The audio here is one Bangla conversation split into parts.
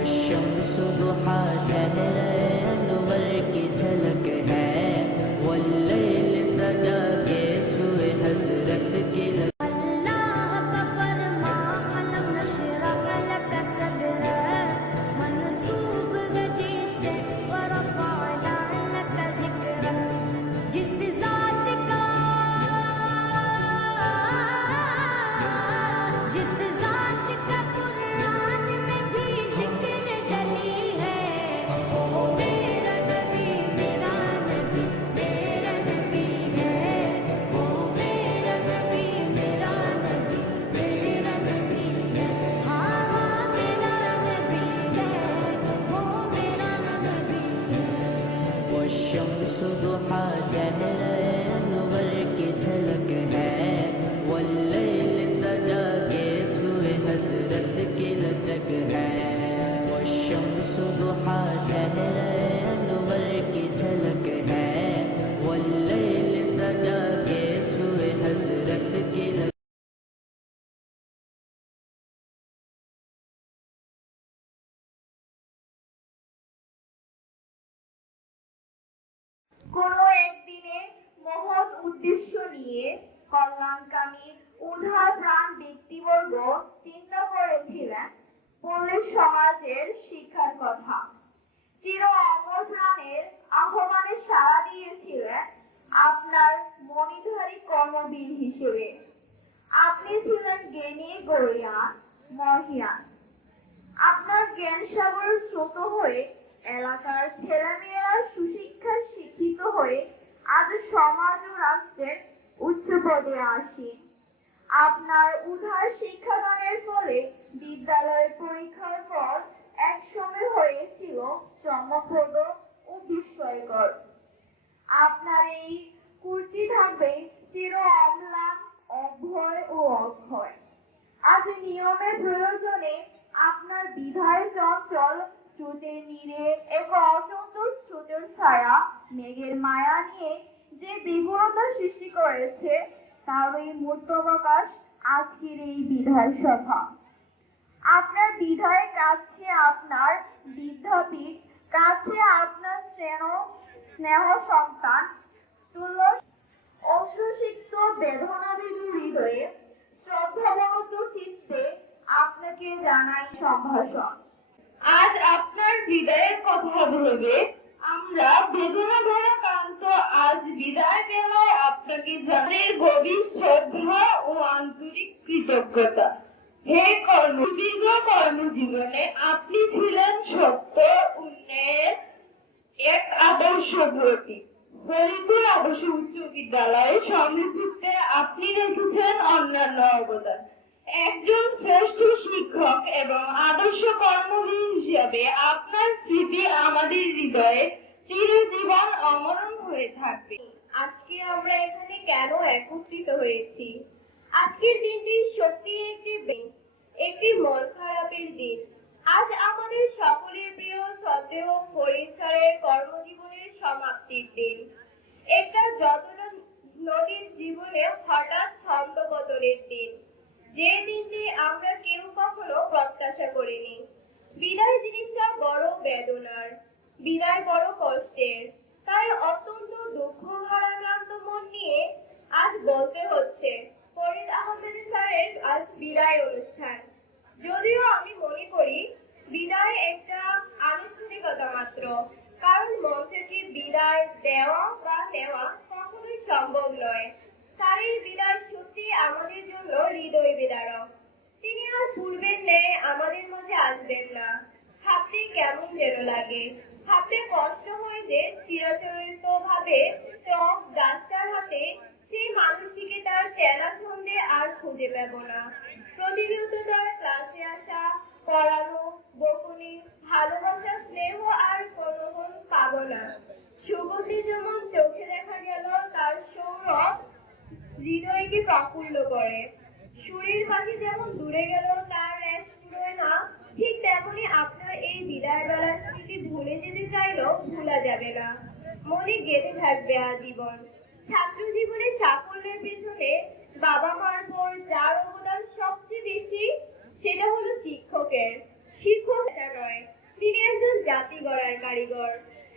الشمس ضحاها शम्स दुहा चेहरे अनवर की झलक है। वो सजा के सुए हसरत की लचक है। वो शम्स दुहा चेहरे উদ্দেশ্য নিয়ে কল্যাণকামী উদার প্রাণ ব্যক্তিবর্গ চিন্তা করেছিলেন পল্লী সমাজের শিক্ষার কথা। চির অমর প্রাণের আহ্বানে সাড়া দিয়েছিলেন আপনার মণিধারী কর্মবীর হিসেবে। আপনি ছিলেন জ্ঞানী গরিয়ান, মহিয়ান। আপনার জ্ঞান সাগর স্রোত হয়ে এলাকার ছেলেমেয়েরা সুশিক্ষায় শিক্ষিত হয়ে আজ সমাজ ও রাষ্ট্রের উচ্চ পদে আসি। আপনার উদার শিক্ষাদানের ফলে বিদ্যালয়ের পরীক্ষার পর একসঙ্গে হয়েছিল চমকপ্রদ ও বিস্ময়কর। আপনার এই কুর্তি থাকবে চির অম্লান অভয় ও অক্ষয়। আজ নিয়মের প্রয়োজনে আপনার বিধায় চঞ্চল স্রোতের নীরে এক অচঞ্চল স্রোতের ছায়া মেঘের মায়া নিয়ে যে বিগুণতা সৃষ্টি করেছে, তার এই মূর্ত প্রকাশ আজকের এই বিধায় সভা আপনার বিধায় কাছে আপনার বিদ্যাপীঠ, কাছে আপনার স্নেহ স্নেহ সন্তান, তুল্য অশ্রুসিক্ত বেদনাবিদু চিত্তে আপনাকে জানাই সম্ভাষণ। আজ আপনার বিদায়ের কথা ভেবে আমরা বেদনা ধরা কান্ত আজ বিদায় বেলায় আপনাকে জানের গভীর শ্রদ্ধা ও আন্তরিক কৃতজ্ঞতা। হে কর্ম দীর্ঘ কর্মজীবনে আপনি ছিলেন সত্য উন্নয়নের এক আদর্শ প্রতীক। ফরিদপুর আদর্শ উচ্চ বিদ্যালয়ে সমৃদ্ধিতে আপনি রেখেছেন অন্যান্য অবদান। একজন শ্রেষ্ঠ শিক্ষক এবং আদর্শ কর্মবীর হিসাবে আপনার স্মৃতি আমাদের হৃদয়ে চিরজীবন অমরণ হয়ে থাকবে। আজকে আমরা এখানে কেন একত্রিত হয়েছি? আজকের দিনটি সত্যি একটি একটি মন খারাপের দিন। আজ আমাদের সকলের প্রিয় শ্রদ্ধেয় ফরিদ স্যারের কর্মজীবনের সমাপ্তির দিন একটা যতনা নদীর জীবনে হঠাৎ ছন্দপতনের দিন যে দিনটি আমরা কেউ কখনো প্রত্যাশা করিনি বিদায় জিনিসটা বড় বেদনার বিদায় বড় কষ্টের তাই অত্যন্ত দুঃখ ভারাক্রান্ত মন নিয়ে আজ বলতে হচ্ছে ফরিদ আহমেদ স্যারের আজ বিদায় অনুষ্ঠান যদিও আমি মনে করি বিদায় একটা আনুষ্ঠানিকতা মাত্র কারণ মন থেকে বিদায় দেওয়া বা নেওয়া কখনোই সম্ভব নয়। স্যারের বিদায় সত্যি আমাদের জন্য হৃদয় বিদারক। তিনি আর পূর্বের ন্যায় আমাদের মাঝে আসবেন না। ভাবতে কেমন যেন লাগে। ভাবতে কষ্ট হয় যে চিরাচরিত ভাবে চক গাছটার হাতে সেই মানুষটিকে তার চেনা ছন্দে আর খুঁজে পাবো না। প্রতিনিয়ত তার ক্লাসে আসা, পড়ানো, বকুনি, ভালোবাসা, স্নেহ আর কোনোক্ষণ পাবো না। সুগন্ধি যেমন চোখে দেখা গেল, তার সৌরভ হৃদয়কে প্রাকুল্য করে। সুরের পাখি যেমন দূরে গেল, তার রেশ পুরোয় না। ঠিক তেমনি আপনার এই বিদায় বেলার স্মৃতি ভুলে যেতে চাইলেও ভুলা যাবে না। মনে গেঁথে থাকবে আজীবন। ছাত্র জীবনে সাফল্যের পেছনে বাবা মার পর যার অবদান সবচেয়ে বেশি, সেটা হলো শিক্ষকের। শিক্ষক নয়, তিনি একজন জাতি গড়ার কারিগর।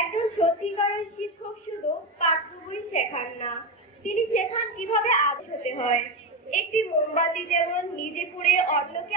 একজন সত্যিকারের শিক্ষক শুধু পাঠ্য বই শেখান না, তিনি শেখান কীভাবে আজ হতে হয়। একটি মোমবাতি যেমন নিজে পুড়ে অন্যকে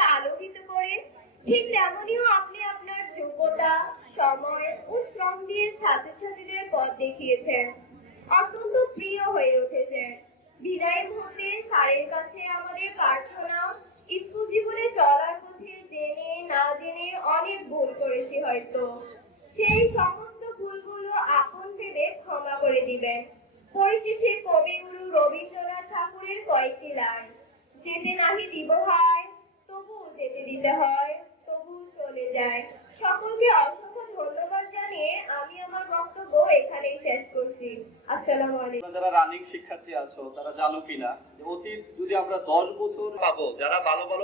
যারা রানিং শিক্ষার্থী আছো, তারা জানো কিনা অতীত যদি আমরা দশ বছর পাবো, যারা ভালো ভালো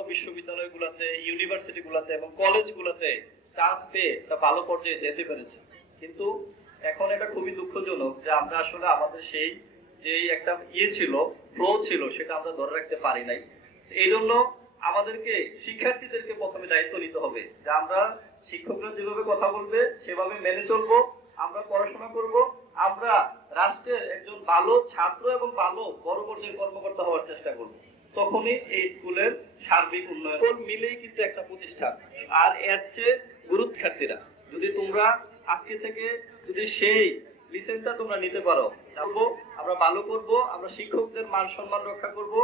এবং চান্স পেয়ে তা ভালো পর্যায়ে যেতে পেরেছে। কিন্তু এখন এটা খুবই দুঃখজনক যে আমরা আসলে আমাদের সেই যে একটা ইয়ে ছিল ফ্লো ছিল, সেটা আমরা ধরে রাখতে পারি নাই। এই জন্য আমাদেরকে, শিক্ষার্থীদেরকে প্রথমে দায়িত্ব নিতে হবে যে আমরা শিক্ষকরা যেভাবে কথা বলবে, সেভাবে মেনে চলবো, আমরা পড়াশোনা করব, আমরা রাষ্ট্রের ভালো ছাত্র এবং ভালো বড় পর্যায়ের কর্মকর্তা হওয়ার চেষ্টা করব। তখনই এই স্কুলের সার্বিক উন্নয়ন মিলেই কিন্তু একটা প্রতিষ্ঠান। আর এর চেয়ে গুরুত্বার্থীরা যদি তোমরা আজকে থেকে যদি সেই লিসেন্সটা তোমরা নিতে পারো যাব আমরা ভালো করব, আমরা শিক্ষকদের মান সম্মান রক্ষা করব,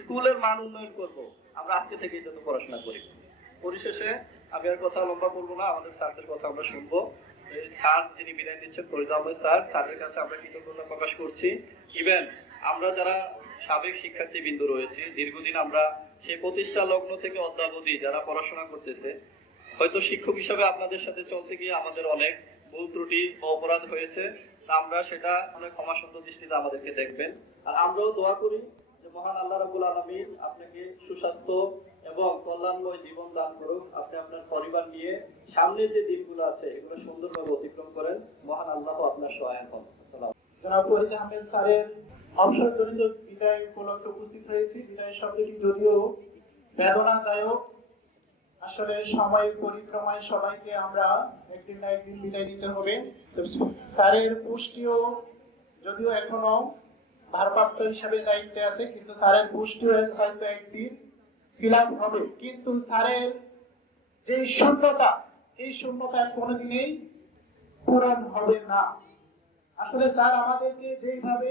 স্কুলের মান উন্নয়ন করব। আমরা আজকে থেকে যাতে পড়াশোনা করি। পরিশেষে আমি আর কথা লম্বা করব না, আমাদের স্যারদের কথা আমরা শুনব। এই স্যার যিনি বিদায় ফরিদ স্যার স্যারের কাছে আমরা কৃতজ্ঞতা প্রকাশ করছি। ইভেন আমরা যারা সাবেক শিক্ষার্থী বিন্দু রয়েছে, দীর্ঘদিন আমরা সেই প্রতিষ্ঠা লগ্ন থেকে অদ্যাবধি যারা পড়াশোনা করতেছে, হয়তো শিক্ষক হিসাবে আপনাদের সাথে চলতে গিয়ে আমাদের অনেক ভুল ত্রুটি অপরাধ হয়েছে আমরা সেটা অনেক ক্ষমা দৃষ্টিতে আমাদেরকে দেখবেন। আর আমরাও দোয়া করি যে মহান আল্লাহ রাবুল আলমিন আপনাকে সুস্বাস্থ্য এবং কল্যাণময় জীবন দান করুক আপনি আপনার পরিবার নিয়ে সামনের যে দিনগুলো আছে, এগুলো সুন্দরভাবে অতিক্রম করেন। মহান আল্লাহ আপনার সহায় হন। অবসরজনিত বিদায় উপলক্ষে উপস্থিত হয়েছি। বিদায় শব্দটি যদিও বেদনাদায়ক, আসলে সময় পরিক্রমায় সবাইকে আমরা একদিন না একদিন বিদায় নিতে হবে। স্যারের পুষ্টিও যদিও এখনও ভারপ্রাপ্ত হিসাবে দায়িত্বে আছে, কিন্তু স্যারের পুষ্টিও হয়তো একদিন ফিল হবে। কিন্তু স্যারের যে শূন্যতা, এই শূন্যতা কোনোদিনই পূরণ হবে না। আসলে স্যার আমাদেরকে যেইভাবে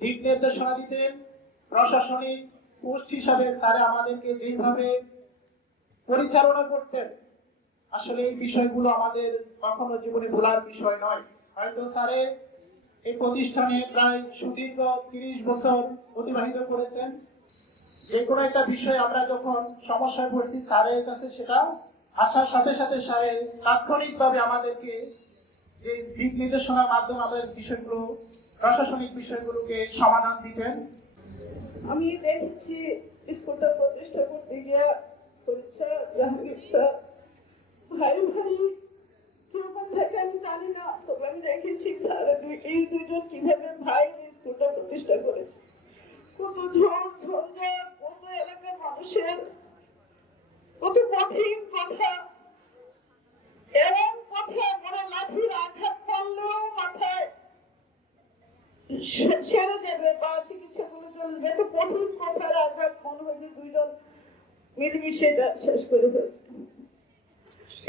দিক নির্দেশনা দিতেন, প্রশাসনিক পোস্ট হিসাবে স্যার আমাদেরকে যেইভাবে পরিচালনা করতেন, আসলে এই বিষয়গুলো আমাদের কখনো জীবনে ভোলার বিষয় নয়। হয়তো স্যারের এই প্রতিষ্ঠানে প্রায় সুদীর্ঘ তিরিশ বছর অতিবাহিত করেছেন যে কোনো একটা বিষয়ে আমরা যখন সমস্যায় পড়ছি স্যারের কাছে সেটা আসার সাথে সাথে স্যারের তাৎক্ষণিকভাবে আমাদেরকে যে দিক নির্দেশনার মাধ্যমে আমাদের বিষয়গুলো, প্রশাসনিক বিষয়গুলোকে সমাধান দিতেন। আমি দেখছি স্কুলটা প্রতিষ্ঠা করতে গিয়ে পরীক্ষা, জাহাঙ্গীর স্যার ভাই ভাই কীরকম থাকে আমি জানি না তবে আমি দেখেছি তারা দুই এই দুজন কীভাবে ভাই এই স্কুলটা প্রতিষ্ঠা করেছে কত ঝড় ঝঞ্ঝাট কত এলাকার মানুষের কত কঠিন কথা এমন কথা বড় লাঠির আঘাত পড়লেও মাথায় সে- সেরে যাবে বা চিকিৎসাগুলো চলবে তো কঠিন কথার আঘাত মনে হয় যে দুইজন মিলেমিশে এটা শেষ করে ফেলছে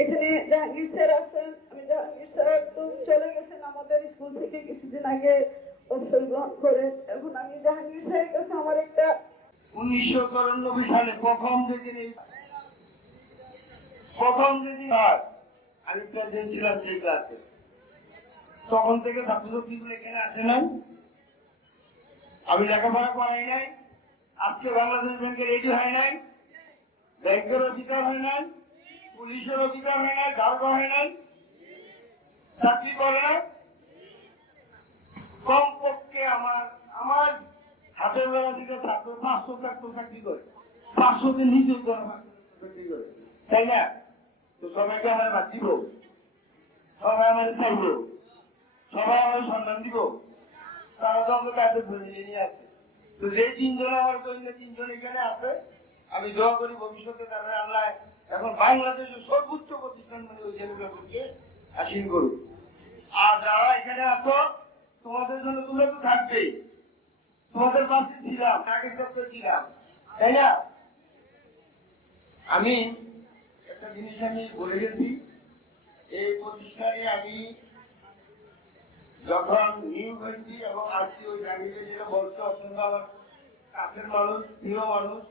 এখানে জাহাঙ্গীর স্যার আছেন আমি জাহাঙ্গীর স্যার তো চলে গেছেন আমাদের স্কুল থেকে কিছুদিন আগে অবসর গ্রহণ করে, এখন আমি জাহাঙ্গীর কাছে আমার একটা উনিশশো চুরানব্বই সালে প্রথম যেদিন প্রথম যেদিন হয়, আমি প্রেজেন্ট ছিলাম সেই ক্লাসে তখন থেকে ছাত্রছাত্রীগুলো এখানে আসে নাই। আমি লেখাপড়া করাই নাই। আজকে বাংলাদেশ ব্যাংকের রেডি হয় নাই। ব্যাংকের অধিকার হয় নাই। পুলিশের অধিকার হয় নাই দারোগা হয় নাই। চাকরি করে না কমপক্ষে আমার আমার হাতের বেলা দিকে থাকতো পাঁচশো থাকতো চাকরি করে। পাঁচশো দিন নিচে চাকরি করে। তাই না? তো সবাইকে আমার ভাত সবাই আমার চাইব। সবাই আমার সম্মান দিব। তারা তো আমাকে কাছে ধরে নিয়ে আসে তো যে তিনজন আমার জন্য তিনজন এখানে আছে, আমি দোয়া করি ভবিষ্যতে তারা আল্লাহ এখন বাংলাদেশের সর্বোচ্চ প্রতিষ্ঠান মানে ওই আসীন করুক। আর যারা এখানে আছো তোমাদের জন্য তুলে তো থাকবেই তোমাদের পাশে ছিলাম আগে সপ্তাহে ছিলাম, তাই না? আমি একটা জিনিস আমি বলে গেছি, এই প্রতিষ্ঠানে আমি যখন নিয়োগ হয়েছি এবং আসছি ওই জায়গাতে যেটা বলছে অত্যন্ত আমার কাছের মানুষ, প্রিয় মানুষ,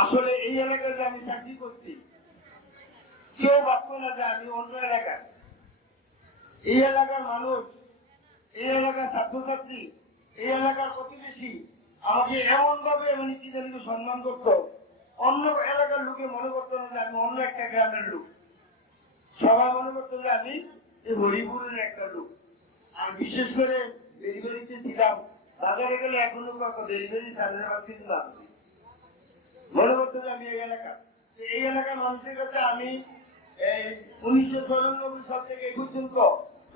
আসলে এই এলাকাতে আমি চাকরি করছি, কেউ ভাবতো না যে আমি অন্য এলাকায়। এই এলাকার মানুষ এই এলাকার ছাত্রছাত্রী, এই এলাকার প্রতিবেশী আমাকে এমন ভাবে মানে কি জানি সম্মান করতো। অন্য এলাকার লোকে মনে করতো না যে আমি অন্য একটা গ্রামের লোক। সবাই মনে করতো যে আমি হরিপুরের একটা লোক। আর বিশেষ করে ডেলিভারিতে ছিলাম। বাজারে গেলে এখনও কত ডেলিভারি পাশে ছিলাম মনে করতো যে আমি এই এলাকা এই এলাকার মানুষের কাছে আমি এই উনিশশো চৌরানব্বই সাল থেকে এই পর্যন্ত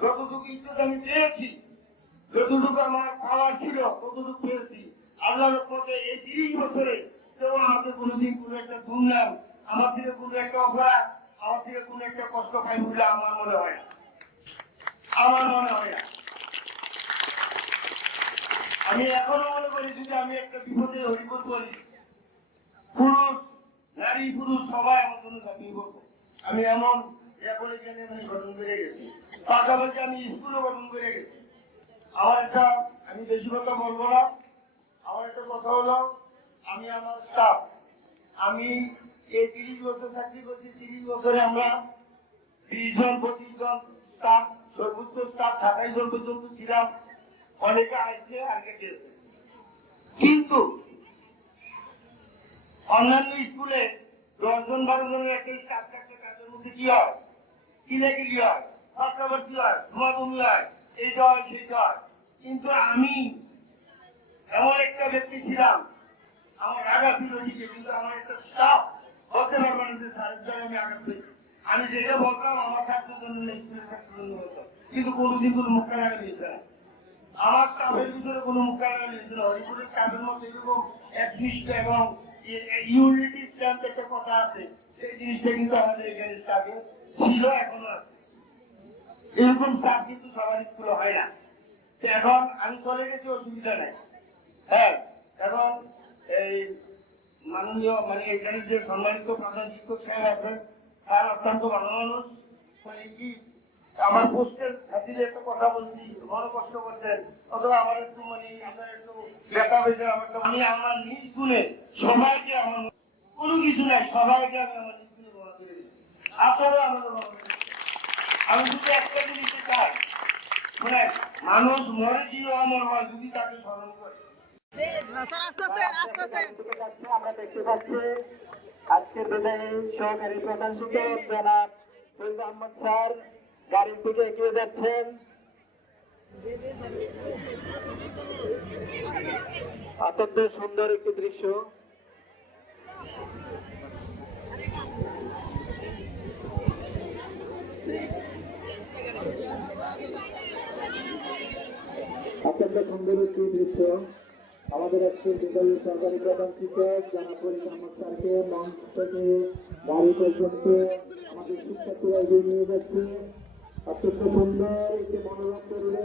যতটুকু ইজ্জত আমি পেয়েছি যতটুকু আমার ছিল, ততটুকু পেয়েছি আল্লাহ রহমতে এই তিরিশ বছরে কেউ আমাকে কোনোদিন কোনো একটা আমার থেকে কোনো একটা অপরাধ, আমার থেকে কোনো একটা কষ্ট বলে আমার মনে হয় না। আমার মনে হয় না। আমি এখনও মনে করি যদি আমি একটা বিপদে করি পুরুষ, নারী, পুরুষ, সবাই আমার জন্য চাকরি আমি এমন এখন এখানে গঠন করে গেছি? পাশাপাশি আমি স্কুলও গঠন করে গেছি। আমার একটা, আমি বেশি কথা বলব না। আমার একটা কথা হলো, আমি আমার স্টাফ আমি এই তিরিশ বছর চাকরি করছি, তিরিশ বছরে আমরা বিশ জন পঁচিশ জন স্টাফ সর্বোচ্চ স্টাফ ঢাকাই জন পর্যন্ত ছিলাম। অনেকে আসছে আগে গেছে কিন্তু অন্যান্য স্কুলে দশজন, বারো জনের একটা স্টাফ থাকছে, তাদের মধ্যে কি হয়? কি লেগে কি হয়? পাশাপাশি হয়? হয় হয় সেইটা হয় কিন্তু আমি এমন একটা ব্যক্তি ছিলাম, আমার আগা ছিল ঠিকই, কিন্তু আমার একটা স্টাফ বলতে পারব না যে স্যারের আমি আঘাত আমি যেটা বলতাম, আমার ছাত্রের জন্য ছাত্রের কিন্তু কোনোদিন কোনো কানা নিয়েছে না। আমার স্টাফের ভিতরে কোনো কানা নিয়েছে না। হরিপুরের স্টাফের মধ্যে এরকম একনিষ্ঠ এবং ইউনিটি স্ট্যাম্প একটা কথা আছে। সেই জিনিসটা কিন্তু আমাদের এখানে স্টাফে ছিল, এখনও আছে। এরকম স্টাফ কিন্তু সবার স্কুলে হয় না। এখন আমি চলে গেছি, অসুবিধা নেই। হ্যাঁ এখন এই মাননীয় মানে এখানে যে সম্মানিত প্রধান শিক্ষক সাহেব আছেন, তার অত্যন্ত ভালো মানুষ মানে কি, আমার পোস্টের খাতিরে একটা কথা বলছি মনে কষ্ট করছেন। অথবা আমার একটু মানে আপনার একটু ব্যথা হয়েছে, আমার আমি আমার নিজ গুণে সবাইকে আমার কোনো কিছু নাই, সবাইকে আমি আমার নিজ গুণে বলা করে দিচ্ছি। আমাদের। আমি শুধু একটা জিনিস চাই। মানে মানুষ মরে গিয়ে অমর হয় যদি তাকে স্মরণ করে। আমরা দেখতে পাচ্ছি আজকের বিদায়ী সহকারী প্রধান শিক্ষক জনাব ফৈজ আহমদ স্যার গাড়ির দিকে এগিয়ে যাচ্ছেন। অত্যন্ত সুন্দর একটি দৃশ্য। আমাদের একটি বিদ্যালয় সরকারি প্রধান শিক্ষক জানা করি আমার স্যারকে বাড়ি পর্যন্ত আমাদের শিক্ষার্থীরা এগিয়ে নিয়ে যাচ্ছে। অত্যন্ত সুন্দর একটি মনোরম করলে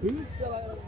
Hmm?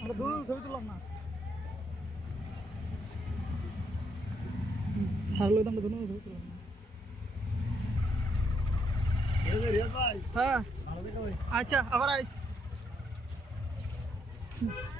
আমরা দূরে ছবি তুললাম না সার লোক আমরা দূরে ছবি তুললাম না হ্যাঁ আচ্ছা আবার আইস